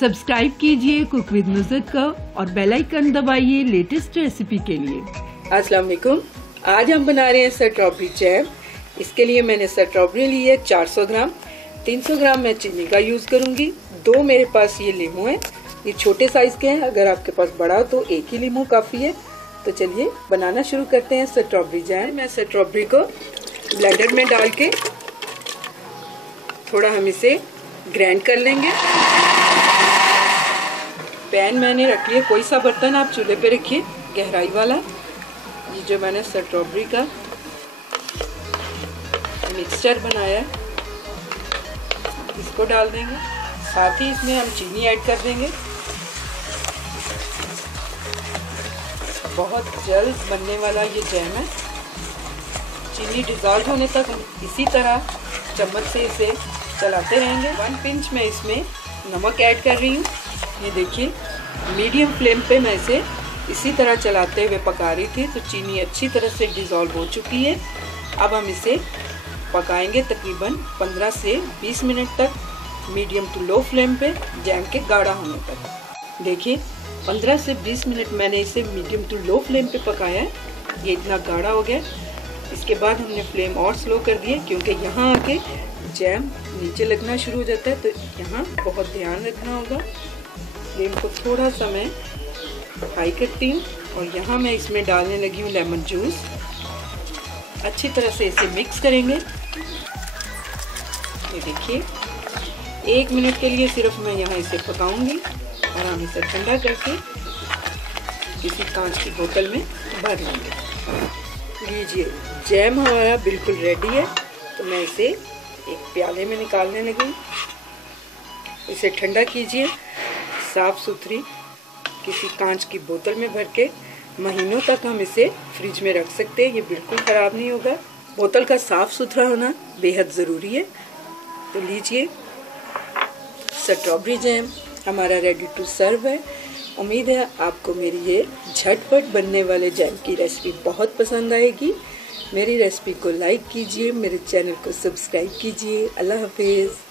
Subscribe कीजिए cook with नुज़रत को और बेल आइकन दबाइए लेटेस्ट रेसिपी के लिए। अस्सलाम वालेकुम। आज हम बना रहे हैं स्ट्रॉबेरी जैम। इसके लिए मैंने स्ट्रॉबेरी ली है 400 ग्राम। 300 ग्राम मैं चीनी का यूज़ करूंगी। 2 मेरे पास ये लीमू है, ये छोटे साइज के हैं। अगर आपके पास बड़ा हो तो एक ही लीमू काफ़ी है। तो चलिए बनाना शुरू करते हैं स्ट्रॉबेरी जैम। मैं स्ट्रॉबेरी को ब्लेंडर में डाल के थोड़ा हम इसे ग्राइंड कर लेंगे। पैन मैंने रख लिया, कोई सा बर्तन आप चूल्हे पे रखिए गहराई वाला। ये जो मैंने स्ट्रॉबेरी का मिक्सचर बनाया इसको डाल देंगे। साथ ही इसमें हम चीनी ऐड कर देंगे। बहुत जल्द बनने वाला ये जैम है। चीनी डिज़ोल्व होने तक हम इसी तरह चम्मच से इसे चलाते रहेंगे। 1 पिंच मैं इसमें नमक ऐड कर रही हूँ। ये देखिए मीडियम फ्लेम पे मैं इसे इसी तरह चलाते हुए पका रही थी। तो चीनी अच्छी तरह से डिज़ोल्व हो चुकी है। अब हम इसे पकाएंगे तकरीबन 15 से 20 मिनट तक, मीडियम टू लो फ्लेम पे, जैम के गाढ़ा होने तक। देखिए 15 से 20 मिनट मैंने इसे मीडियम टू लो फ्लेम पे पकाया है। ये इतना गाढ़ा हो गया। इसके बाद हमने फ्लेम और स्लो कर दिए क्योंकि यहाँ आके जैम नीचे लगना शुरू हो जाता है। तो यहाँ बहुत ध्यान रखना होगा। फ्लेम को थोड़ा सा मैं हाई करती हूँ और यहाँ मैं इसमें डालने लगी हूँ लेमन जूस। अच्छी तरह से इसे मिक्स करेंगे। ये देखिए 1 मिनट के लिए सिर्फ मैं यहाँ इसे पकाऊंगी और हम इसे ठंडा करके किसी कांच की बोतल में भर लेंगे। लीजिए जैम हमारा बिल्कुल रेडी है। तो मैं इसे एक प्याले में निकालने लगी। इसे ठंडा कीजिए। साफ़ सुथरी किसी कांच की बोतल में भर के महीनों तक हम इसे फ्रिज में रख सकते हैं। ये बिल्कुल ख़राब नहीं होगा। बोतल का साफ़ सुथरा होना बेहद ज़रूरी है। तो लीजिए स्ट्रॉबेरी जैम हमारा रेडी टू सर्व है। उम्मीद है आपको मेरी ये झटपट बनने वाले जैम की रेसिपी बहुत पसंद आएगी। मेरी रेसिपी को लाइक कीजिए, मेरे चैनल को सब्सक्राइब कीजिए। अल्लाह हाफिज़।